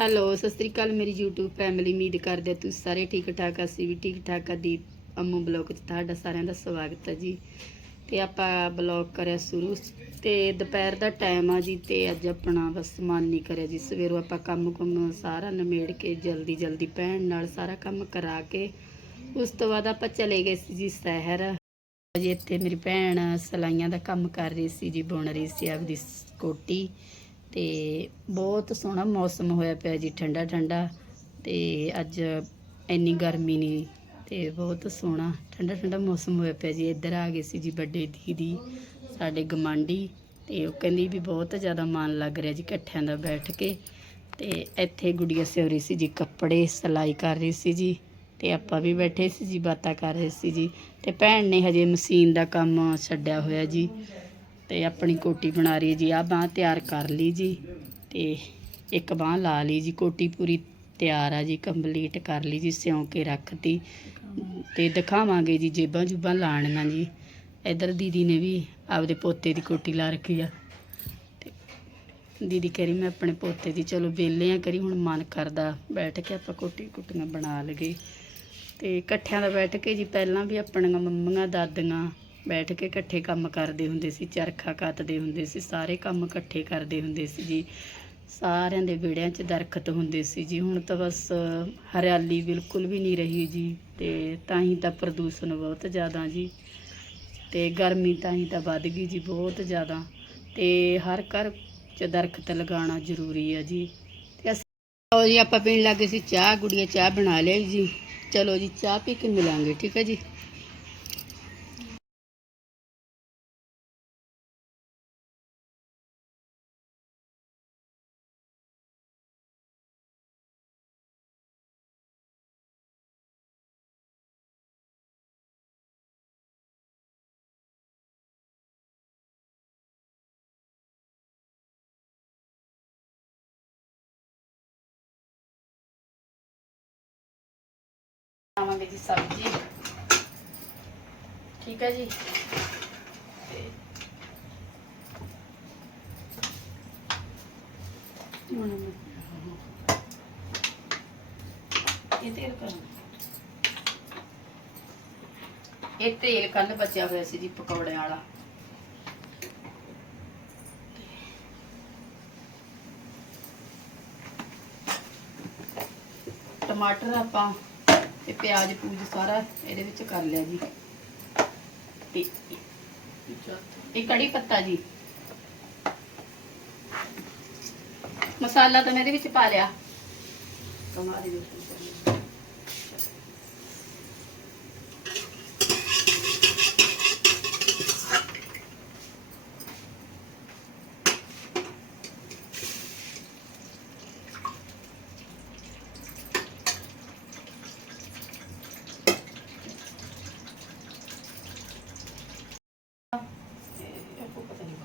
Hello, Sat Sri ਅਕਾਲ ਮੇਰੀ YouTube family ਉਮੀਦ ਕਰਦੇ ਤੁਸੀਂ ਸਾਰੇ ਠੀਕ ਠਾਕ ਅਸੀਂ ਵੀ ਠੀਕ ਠਾਕ ਆ। ਦੀਪ ਅੰਮੂ ਬਲੌਗ 'ਚ ਤੁਹਾਡਾ ਸਾਰਿਆਂ ਦਾ ਸਵਾਗਤ ਹੈ ਜੀ। ਤੇ ਆਪਾਂ ਬਲੌਗ ਕਰਿਆ ਸ਼ੁਰੂ। ਤੇ ਦੁਪਹਿਰ ਦਾ ਟਾਈਮ ਆ ਜੀ ਤੇ ਅੱਜ ਆਪਣਾ ਬਸ ਮਨ ਨਹੀਂ ਕਰਿਆ ਜੀ। ਸਵੇਰੋਂ ਆਪਾਂ ਕੰਮ ਕੁੰਮ ਸਾਰਾ ਨਿਮੇੜ ਕੇ ਜਲਦੀ ਜਲਦੀ ਭੈਣ ਨਾਲ ਸਾਰਾ ਕੰਮ ਕਰਾ ਕੇ, ਉਸ ਤੋਂ ਬਾਅਦ ਆਪਾਂ ਚਲੇ ਗਏ ਸੀ ਜੀ ਸ਼ਹਿਰ। ਜੀ ਇੱਥੇ ਮੇਰੀ ਭੈਣ ਸਲਾਈਆਂ ਦਾ ਕੰਮ ਕਰ ਰਹੀ ਸੀ ਜੀ, ਬੁਣ ਰਹੀ ਸੀ ਆਪਦੀ ਸ- ਕੋਟੀ ਤੇ ਬਹੁਤ ਸੋਹਣਾ ਮੌਸਮ ਹੋਇਆ ਪਿਆ ਜੀ, ਠੰਡਾ ਠੰਡਾ। ਤੇ ਅੱਜ ਇੰਨੀ ਗਰਮੀ ਨਹੀਂ ਤੇ ਬਹੁਤ ਸੋਹਣਾ, ਠੰਡਾ ਠੰਡਾ ਮੌਸਮ ਹੋਇਆ ਪਿਆ ਜੀ। ਇੱਧਰ ਆ ਗਏ ਸੀ ਜੀ ਵੱਡੇ ਦੀਦੀ ਸਾਡੇ ਗਮਾਂਡੀ। ਤੇ ਉਹ ਕਹਿੰਦੀ ਵੀ ਬਹੁਤ ਜ਼ਿਆਦਾ ਮਨ ਲੱਗ ਰਿਹਾ ਜੀ ਇਕੱਠਿਆਂ ਦਾ ਬੈਠ ਕੇ। ਤੇ ਇੱਥੇ ਗੁੜੀਆ ਸਿਉਰੀ ਸੀ ਜੀ, ਕੱਪੜੇ ਸਿਲਾਈ ਕਰ ਰਹੀ ਸੀ ਜੀ। ਤੇ ਆਪਾਂ ਵੀ ਬੈਠੇ ਸੀ ਜੀ, ਬਾਤਾਂ ਕਰ ਰਹੇ ਸੀ ਜੀ। ਤੇ ਭੈਣ ਨੇ ਹਜੇ ਮਸ਼ੀਨ ਦਾ ਕੰਮ ਛੱਡਿਆ ਹੋਇਆ ਜੀ। ਤੇ ਆਪਣੀ ਕੋਟੀ ਬਣਾ ਰਹੀ ਜੀ। ਆਹ ਬਾਂਹ ਤਿਆਰ ਕਰ ਲਈ ਜੀ ਤੇ ਇੱਕ ਬਾਂਹ ਲਾ ਲਈ ਜੀ। ਕੋਟੀ ਪੂਰੀ ਤਿਆਰ ਆ ਜੀ, ਕੰਪਲੀਟ ਕਰ ਲਈ ਜੀ, ਸਿਉਂ ਕੇ ਰੱਖਤੀ। ਤੇ ਦਿਖਾਵਾਂਗੇ ਜੀ, ਜੇਬਾਂ ਜੁਬਾਂ ਲਾਣੀਆਂ ਜੀ। ਇਧਰ ਦੀਦੀ ਨੇ ਵੀ ਆਪਦੇ ਪੋਤੇ ਦੀ ਕੋਟੀ ਲਾ ਰੱਖੀ ਆ। ਤੇ ਦੀਦੀ ਕਹਿ ਰਹੀ, ਮੈਂ ਆਪਣੇ ਪੋਤੇ ਦੀ, ਚਲੋ ਵਿਹਲੇ ਆ ਕਰੀ, ਹੁਣ ਮਨ ਕਰਦਾ ਬੈਠ ਕੇ ਆਪਾਂ ਕੋਟੀ ਕੁੱਟੀਆਂ ਬਣਾ ਲਗੇ ਤੇ ਇਕੱਠਿਆਂ ਦਾ ਬੈਠ ਕੇ ਜੀ, ਪਹਿਲਾਂ ਵੀ ਆਪਣੀਆਂ ਮੰਮੀਆਂ, ਦਾਦੀਆਂ ਬੈਠ ਕੇ ਇਕੱਠੇ ਕੰਮ ਕਰਦੇ ਹੁੰਦੇ ਸੀ, ਚਰਖਾ ਕੱਤਦੇ ਹੁੰਦੇ ਸੀ, ਸਾਰੇ ਕੰਮ ਇਕੱਠੇ ਕਰਦੇ ਹੁੰਦੇ ਸੀ ਜੀ। ਸਾਰਿਆਂ ਦੇ ਵਿਹੜਿਆਂ 'ਚ ਦਰਖਤ ਹੁੰਦੇ ਸੀ ਜੀ। ਹੁਣ ਤਾਂ ਬਸ ਹਰਿਆਲੀ ਬਿਲਕੁਲ ਵੀ ਨਹੀਂ ਰਹੀ ਜੀ ਤੇ ਤਾਂ ਹੀ ਤਾਂ ਪ੍ਰਦੂਸ਼ਣ ਬਹੁਤ ਜ਼ਿਆਦਾ ਜੀ ਤੇ ਗਰਮੀ ਤਾਂ ਹੀ ਤਾਂ ਵੱਧ ਗਈ ਜੀ ਬਹੁਤ ਜ਼ਿਆਦਾ ਤੇ ਹਰ ਘਰ 'ਚ ਦਰਖਤ ਲਗਾਉਣਾ ਜ਼ਰੂਰੀ ਹੈ ਜੀ। ਤੇ ਅਸੀਂ ਲਓ ਜੀ, ਆਪਾਂ ਪੀਣ ਲੱਗੇ ਸੀ ਚਾਹ, ਗੁੜੀਆ ਚਾਹ ਬਣਾ ਲਈ ਜੀ। ਚਲੋ ਜੀ, ਚਾਹ ਪੀ ਕੇ ਮਿਲਾਂਗੇ, ਠੀਕ ਹੈ ਜੀ। ਬਣਾਵਾਂਗੇ ਜੀ ਸਬਜ਼ੀ। ਠੀਕ ਹੈ ਜੀ? ਇਹ ਤੇਲ ਕਰਾਂ ਇਹ ਤੇਲ ਕੱਲ ਬਚਿਆ ਹੋਇਆ ਸੀ ਜੀ ਪਕੌੜਿਆਂ ਵਾਲਾ। ਟਮਾਟਰ ਆਪਾਂ ਤੇ ਪਿਆਜ਼ ਪੂਜ ਸਾਰਾ ਇਹਦੇ ਵਿੱਚ ਕਰ ਲਿਆ ਜੀ। ਤੇ ਇਹ ਕੜੀ ਪੱਤਾ ਜੀ। ਮਸਾਲਾ ਤਾਂ ਮੈਂ ਇਹਦੇ ਵਿੱਚ ਪਾ ਲਿਆ। ਕਮਾ ਦੇ ਵਿੱਚ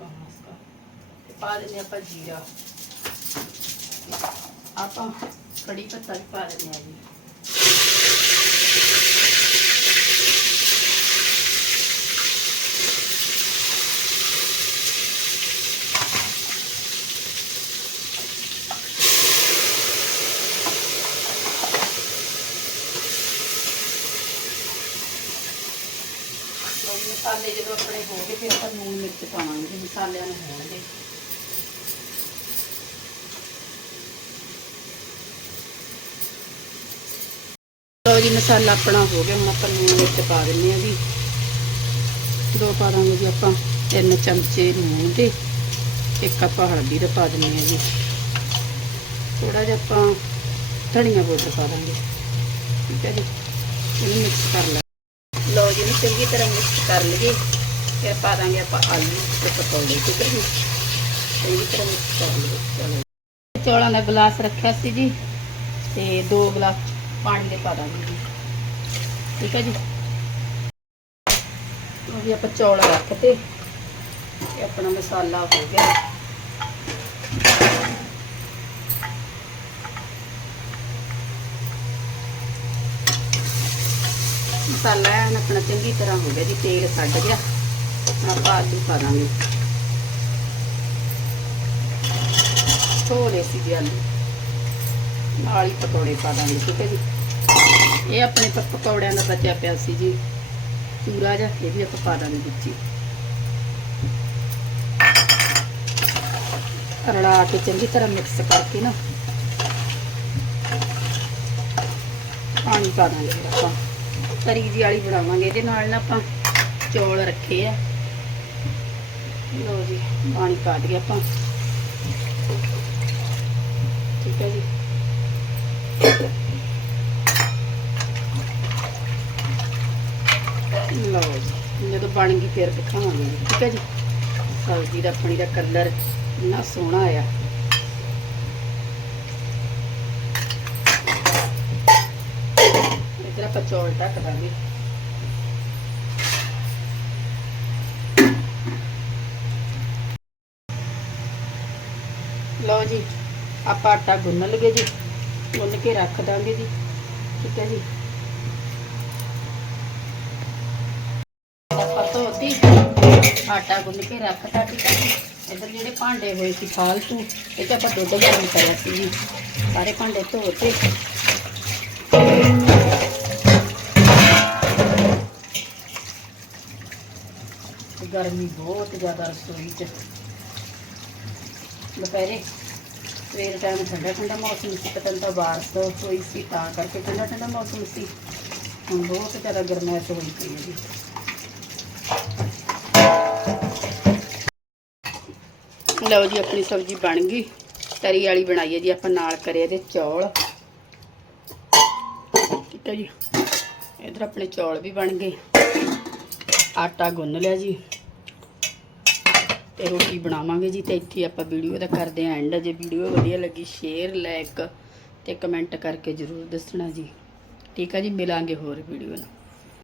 ਇਹ ਆਪਕੋ ਪਤਾ ਤੇ ਪਾ ਦਿੰਦੇ ਆਪਾਂ ਜੀਰਾ। ਆਪਾਂ ਕੜੀ ਪੱਤਾ ਵੀ ਪਾ ਦਿੰਦੇ ਆ ਜੀ। ਮਸਾਲੇ ਜਦੋਂ ਆਪਣੇ ਹੋ ਗਏ ਫਿਰ ਆਪਾਂ ਲੂਣ ਮਿਰਚ ਪਾਵਾਂਗੇ, ਮਸਾਲਿਆਂ ਨੂੰ ਹੋਣਗੇ। ਲਓ ਜੀ, ਮਸਾਲਾ ਆਪਣਾ ਹੋ ਗਿਆ, ਹੁਣ ਆਪਾਂ ਲੂਣ ਮਿਰਚ ਪਾ ਦਿੰਦੇ ਆ ਜੀ। ਦੋ ਪਾ ਦਾਂਗੇ ਜੀ ਆਪਾਂ ਤਿੰਨ ਚਮਚੇ ਲੂਣ ਦੇ, ਇੱਕ ਆਪਾਂ ਹਲਦੀ ਦਾ ਪਾ ਦਿੰਦੇ ਆ ਜੀ। ਥੋੜਾ ਜਿਹਾ ਆਪਾਂ ਧਨੀਆ ਪਾਊਡਰ ਪਾ ਦਾਂਗੇ। ਠੀਕ ਹੈ ਜੀ, ਇਹਨੂੰ ਮਿਕਸ ਕਰ ਲੈ ਲਓ ਜੀ, ਇਹਨੂੰ ਚੰਗੀ ਤਰ੍ਹਾਂ ਮਿਕਸ ਕਰ ਲਈਏ। ਫਿਰ ਪਾ ਦਾਂਗੇ ਆਪਾਂ ਆਲੂ ਤੇ ਪਕੌੜੇ, ਠੀਕ ਹੈ ਜੀ? ਚੰਗੀ ਤਰ੍ਹਾਂ ਮਿਕਸ ਕਰ ਲਈਏ, ਚਲੋ ਚੌਲਾਂ ਦਾ ਗਲਾਸ ਰੱਖਿਆ ਸੀ ਜੀ, ਤੇ ਦੋ ਗਲਾਸ ਪਾਣੀ ਦੇ ਪਾ ਦਾਂਗੇ ਜੀ। ਠੀਕ ਹੈ ਜੀ? ਉਹ ਵੀ ਆਪਾਂ ਚੌਲ ਰੱਖਤੇ। ਤੇ ਆਪਣਾ ਮਸਾਲਾ ਹੋ ਗਿਆ। ਮਸਾਲਾ ਐਨ ਆਪਣਾ ਚੰਗੀ ਤਰ੍ਹਾਂ ਹੋ ਗਿਆ ਜੀ, ਤੇਲ ਛੱਡ ਗਿਆ। ਹੁਣ ਆਪਾਂ ਆਲੂ ਪਾ ਦਾਂਗੇ। ਥੋੜੇ ਸੀ ਜੀ ਆਲੂ। ਨਾਲ ਹੀ ਪਕੌੜੇ ਪਾ ਦਾਂਗੇ, ਠੀਕ ਹੈ ਜੀ। ਇਹ ਆਪਣੇ ਪਕੌੜਿਆਂ ਦਾ ਬਚਿਆ ਪਿਆ ਸੀ ਜੀ। ਚੂਰਾ ਜਿਹਾ, ਇਹ ਵੀ ਆਪਾਂ ਪਾ ਦਾਂਗੇ ਵਿੱਚ ਹੀ। ਰਲਾ ਕੇ ਚੰਗੀ ਤਰ੍ਹਾਂ ਮਿਕਸ ਕਰਕੇ ਨਾ। ਪਾਣੀ ਪਾ ਦਾਂਗੇ ਆਪਾਂ। ਤਰੀ ਜੀ ਵਾਲੀ ਬਣਾਵਾਂਗੇ, ਇਹਦੇ ਨਾਲ ਨਾ ਆਪਾਂ ਚੌਲ ਰੱਖੇ ਆ। ਲੋ ਜੀ, ਪਾਣੀ ਪਾ ਦਈਏ ਆਪਾਂ। ਠੀਕ ਹੈ ਜੀ। ਲਓ ਜੀ, ਜਦੋਂ ਬਣ ਗਈ ਫਿਰ ਦਿਖਾਵਾਂਗੇ। ਠੀਕ ਹੈ ਜੀ। ਸਬਜ਼ੀ ਦਾ ਆਪਣੀ ਦਾ ਕਲਰ ਇੰਨਾ ਸੋਹਣਾ ਆਇਆ। ਇਧਰ ਆਪਾਂ ਚੌਲ ਢੱਕ ਦਾਂਗੇ। ਲਓ ਜੀ, ਆਪਾਂ ਆਟਾ ਗੁੰਨ ਲਗੇ ਜੀ। ਗੁੰਨ ਕੇ ਰੱਖ ਦਾਂਗੇ ਜੀ। ਠੀਕ ਹੈ ਜੀ। ਆਪਾਂ ਧੋਤੀ। ਆਟਾ ਗੁੰਨ ਕੇ ਰੱਖਤਾ ਠੀਕ ਹੈ ਜੀ। ਇਧਰ ਜਿਹੜੇ ਭਾਂਡੇ ਹੋਏ ਸੀ, ਫਾਲਤੂ, ਇਹ 'ਚ ਆਪਾਂ ਦੁੱਧ ਗਰਮ ਕਰਿਆ ਸੀ ਜੀ। ਸਾਰੇ ਭਾਂਡੇ ਧੋਤੇ ਗਰਮੀ ਬਹੁਤ ਜ਼ਿਆਦਾ ਰਸੋਈ 'ਚ। ਦੁਪਹਿਰੇ ਸਵੇਰ ਟਾਈਮ ਠੰਡਾ ਠੰਡਾ ਮੌਸਮ ਸੀ ਪਤਨ ਤਾਂ ਬਾਰਿਸ਼ ਹੋਈ ਸੀ, ਤਾਂ ਕਰਕੇ ਠੰਡਾ ਠੰਡਾ ਮੌਸਮ ਸੀ। ਹੁਣ ਬਹੁਤ ਜ਼ਿਆਦਾ ਗਰਮੈਸ਼ ਹੋਈ ਪਈ ਹੈ ਜੀ ਲਓ ਜੀ, ਆਪਣੀ ਸਬਜ਼ੀ ਬਣ ਗਈ। ਤਰੀ ਵਾਲੀ ਬਣਾਈ ਹੈ ਜੀ, ਆਪਾਂ ਨਾਲ ਕਰੇ ਇਹਦੇ ਚੌਲ। ਠੀਕ ਹੈ ਜੀ। ਇਧਰ ਆਪਣੇ ਚੌਲ ਵੀ ਬਣ ਗਏ। ਆਟਾ ਗੁੰਨ ਲਿਆ ਜੀ। ਤੇ ਰੋਟੀ ਬਣਾਵਾਂਗੇ ਜੀ ਤੇ ਇੱਥੇ ਆਪਾਂ ਵੀਡੀਓ ਦਾ ਕਰਦੇ ਆਂ ਐਂਡ ਜੇ ਵੀਡੀਓ ਵਧੀਆ ਲੱਗੀ ਸ਼ੇਅਰ ਲਾਈਕ ਤੇ ਕਮੈਂਟ ਕਰਕੇ ਜਰੂਰ ਦੱਸਣਾ ਜੀ। ਠੀਕ ਆ ਜੀ, ਮਿਲਾਂਗੇ ਹੋਰ ਵੀਡੀਓ ਨਾਲ।